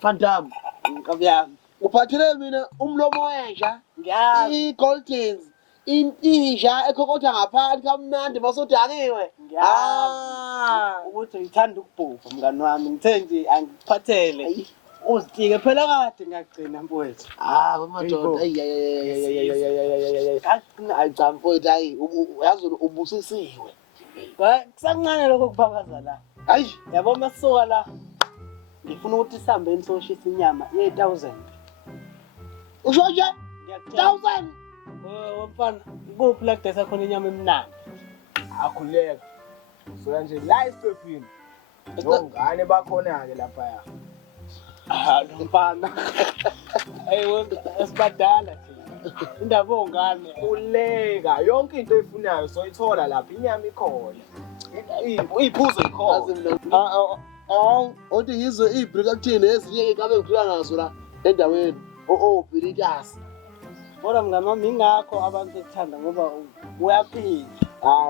Phantom, ngiyami. Uphathele mina umlomo wenja. Ngiyazi. I-Goldens. Inja ekhokotha ngaphansi kamnandi masodakiwe. Ngiyazi. Ukuthi ngithanda ukubhufa mngani wami. Ngithe nje angiphathele. Uzitike phela kade ngiyagcina mfowethu. Madoda. Hayi cha mfowethu hayi uyazi ubusisiwe. Kusancane lokho kuphakaza la. Hayi, yabo masuka la. Ngifuna ukuthi sihambeni soshisa inyama ye-1000. Usho nje? 1000. Wamfana, ikuphi la kudesa khona inyama emnandi? Akhuleka. So nje la isiphephini. Ngane bakhona ke lapha ya. Mfana. Hey wena esibadala thina. Indaba ongane. Khuleka, yonke into oyifunayo soyithola lapha, inyama ikhona. Iphuzo ikhona. Othi yizo ibrigantini ezinye inkabe ngikhula nazo la endaweni. Bilitas. Kodwa mngani wami ingakho abantu ekuthanda ngoba uyaphila.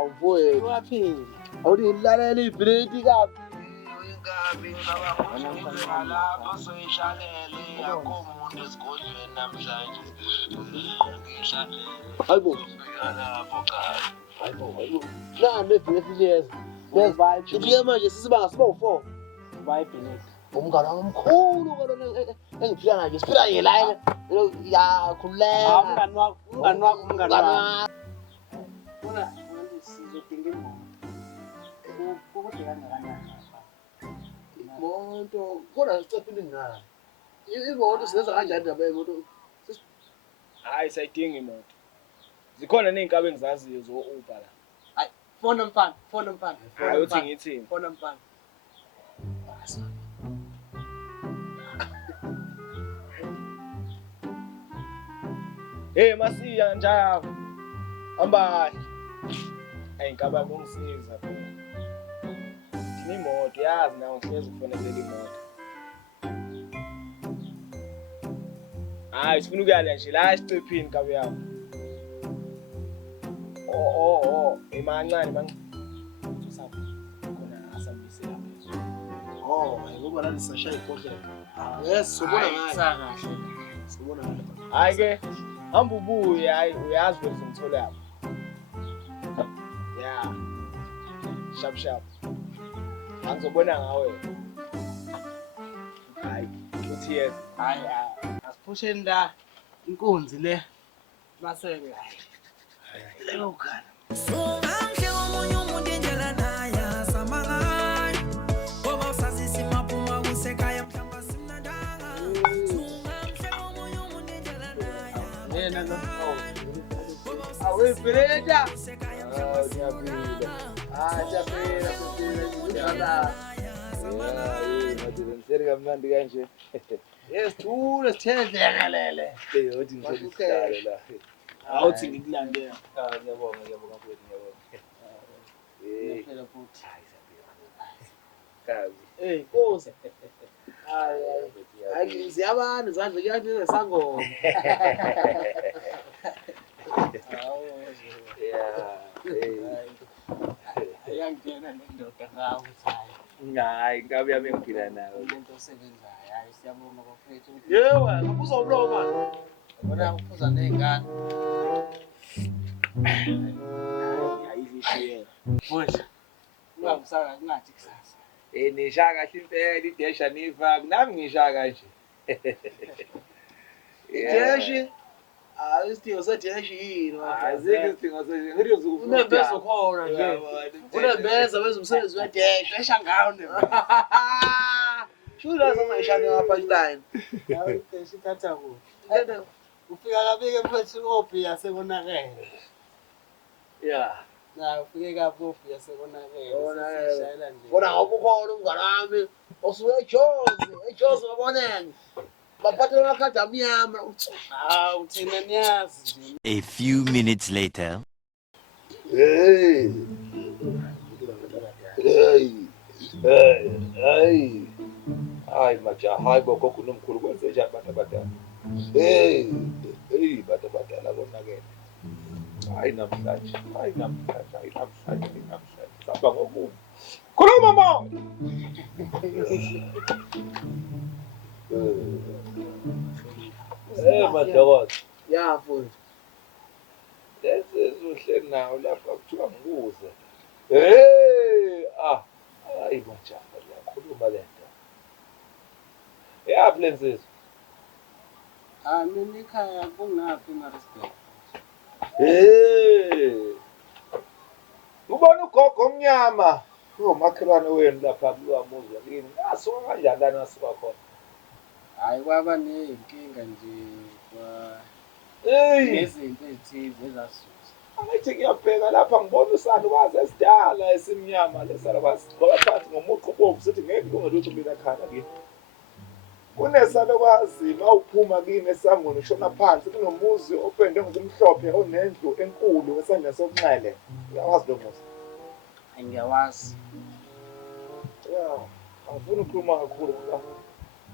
Mfowethu. Uyaphila. Awuthi ilalela ibriti kabi. Inkabi ngicabanga lapho soyishalele yakho umuntu esigodlweni namhlanje. Ngishadele. Hayibo. Lapho cha. Hayibo. Nami ebhizinesi. Levibe. Ngiye manje sisibanga siba u4. Vibe. Umngane wami omkhulu kodwa engiphila naye siphila nje la ya khuleka. Umngane wakho. Bona manje sizodinga imoto. Kodwa kangakanani? Imoto kodwa sicephile ngani? Imoto siyenza kanjani ndaba yemoto? Hayi sayidinga imoto. Zikhona nezinkabe engizaziyo zo-Uber la. Hayi, fona mfana. Hayi uthi ngithini? Fona mfana. Hey Masiya njalo. Hamba. Ayinkabe ngongisiza phela. Thini imoto yazi nawe ngihlezi kufanele imoto. Hayi sifuna ukuyala nje la isicephini kabe yakho. Emancane usapho khona asambise lapha. Ngoba la nisashaya ikhohlela. Yes, sobona ngayo. Kahle. Sobona ngayo. Hayi ke hamba ubuye hayi uyazi bese ngithola lapha. Yeah. Sharp. Angizobona ngawe. Hayi, uthi yes. Hayi asiphusheni la inkunzi le. Maseke hayi. Lelo kana. Sungamhle omunye umuntu endlela naye samangani. Ngoba usazisa imaphuma kusekhaya mhlamba simnandanga. Sungamhle omunye umuntu endlela naye. Yena lo. Awuyibhileta. Ngiyaphila. Ngiyaphila. Ngidele kamnandi kanje. Yes, thule sithedleka lele. Uthi ngishadisale la. Awuthi ngikulandela. Ngiyabonga mfowethu ngiyabonga. Phela futhi. Kazi. Nkosi. Hayi ziyabana izandla kuyathi nesangoma. Ayangena nendoda ngawo hayi. Hayi ngabe yami ngiphila nawe. Into osebenzayo hayi siyabonga bafethu. Yewe ngaphuza umlomo manje. Bona uphuza nezingane. Ayizishiye. Mfowethu. Ungabusaka kungathi kusasa. Nisha kahle impela idesha niva nami ngisha kanje. Deshi. Isidingo sedeshi yini mafana? Azike isidingo sedeshi. Ngithi uzokufuna. Unembeza khona nje. Unembeza wenza umsebenzi wedeshi esha ngawo nembeza. Shula sama ishane ngapha line. Yawe deshi thatha ku. Ufika kabike mfethu ophi yasekonakele. Yeah. Na ufike kaphi yasekonakele. Sishayela nje. Bona ngokukhona umngane wami osuke eJozi ngabonene. A few minutes later. Hey. Hayi majaha gogo kunomkhulu kwenze njani batabadala. Batabadala konakele. Hayi namhlanje. Saba ngoku. Khuluma mo. Madokodo. Ya mfowethu. Lesizuhle nawo lapha kuthiwa ngikuze. Hayi majaha liyakhuluma le nto. Yaphi lensizwa? Mina ekhaya kungaphi eMaritzburg. Ubona ugogo omnyama. Umakhelwane wenu lapha kulamuzwa kini. Asuka kanjani lana asuka khona? Hayi kwaba nenkinga nje nezinto ezithize ezasusa. Angithi ngiyabheka lapha ngibona usalukazi esidala esimnyama lesalukazi sigqoka phansi ngomuqo obomvu sithi ngeke kulungele ukuthi mina khana kini. Kunesalukazi mawuphuma kini esangweni ushona phansi kunomuzi opende ngokumhlophe onendlu enkulu esandla sokunxele. Uyawazi lo muzi? Angiyawazi. Angifuni ukukhuluma kakhulu ngoba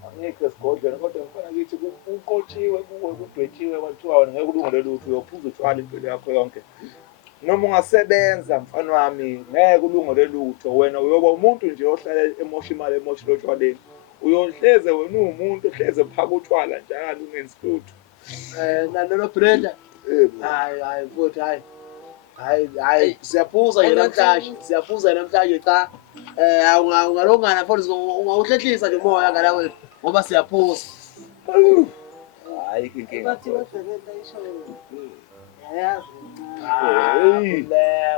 angeke sigodlwe kodwa ngifuna ngithi uqotshiwe kuwe kudwetshiwe kwathiwa ngeke kulungele lutho uyophuza utshwala impilo yakho yonke. Noma ungasebenza mfana wami ngeke kulungele lutho wena uyoba umuntu nje ohlala emosha imali emosha lotshwaleni. Uyohleze wena umuntu ohleze phaka utshwala njalo ungenzi lutho. Nalo Brenda. Hayi mfowethu hayi siyaphuza nje namhlanje. Siyaphuza namhlanje cha. Ungalongana mfowethu ungawuhlehlisa nje umoya ngala wethu ngoba siyaphuza. Hayi inkinga. Bathi badebela ishoyo. Yayazi.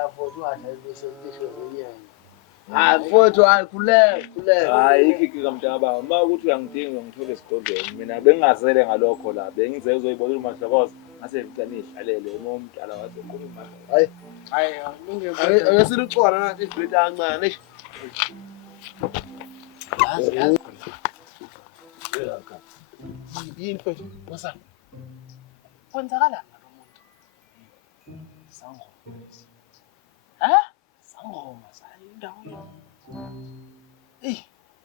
Mfowethu wathi besho zenyanga. Mfowethu khuleka. Hayi inkinga mntaba. Uma ukuthi uyangidinga ngithole esigodlweni mina bengingazele ngalokho la bengize uzoyibona uMahlakoza ngase ngicela ihlalele nomdala wathi ukhuluma. Hayi ake silicona nathi ibhleti kancane. Yazi. Yini mfethu? Wasa. Kwenzakala lo muntu. Sangoma. Sangoma sayindawo.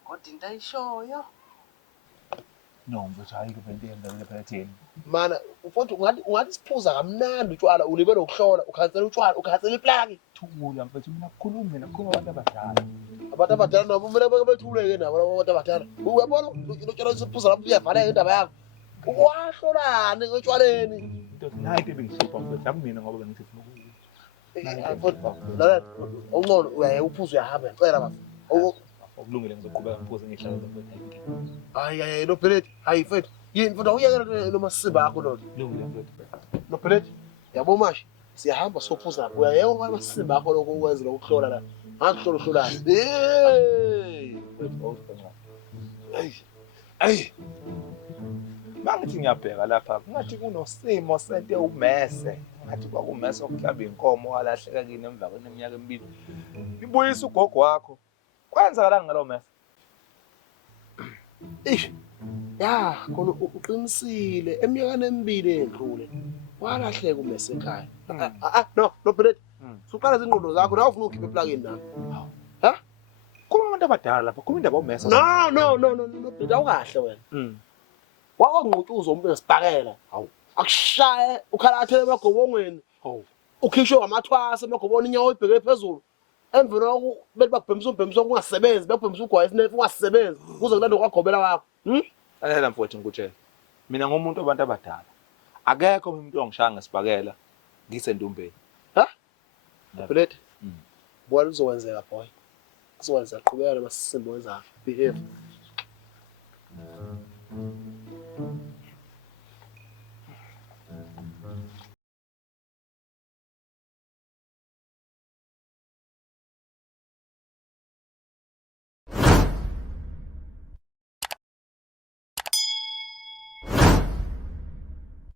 Kodwa into ayishoyo. No mfethu hayi kupente endaweni phakathini. Mana mfowethu ungathi siphuza kamnandi utshwala ulibele ukuhlola ukhansela utshwala ukhansela iplaki. Thula mfethu mina kukhuluma abantu abadala. Abantu abadala nabo kumele bethuleke nabo abantu abadala. Uyabona utshwala siphuza lapho uyavaleka indaba yakho. Wahlolane ngotshwaleni. Into nayo ebengishipha mfethu akumina ngoba bengifuna mfowethu la ongcono uyayuphuza uyahamba ngicela bafo. Ukulungile ngizoqhubeka ngiphuze ngihlale mfethu. Hayi no Pellet hayi mfethu yini mfowethu uyekela lo masiba akho lo. Kulungile mfethu. No Pellet yabo mashi siyahamba sophuza uyayeka kwamasimba akho lokho ukwenza lokuhlola la akuhlola Mangithi ngiyabheka lapha ngathi kunosimo sente umese ngathi kwakumese okuhlamba inkomo walahleka kini emva kweminyaka emibili ibuyisa ugogo wakho kwenzakala ngalo mese ya khona uqinisile eminyakeni emibili endlule walahleka umese ekhaya no Pellet suqala izingqondo zakho nawe ufuna ukhipha eplakeni nami kuma abantu abadala lapha kuma indaba umese no Pellet awukahle wena wakungqutuza umuntu esibhakela hawu akushaye ukhalathele emagobongweni hawu ukhishwe amathwasa emagoboni inyawo ibheke phezulu emveni koku bethi bakubhemisa ungasebenzi bakubhemisa ugwayi isinefu ungasebenzi kuze kulande kwagobela wakho alela mfowethu ngikutshela mina ngomuntu abantu abadala akekho umuntu ongishaya ngesibhakela ngisendumbeni Pellet bwana uzokwenzeka boy kuzowenza qhubeka namasimbo wenza behave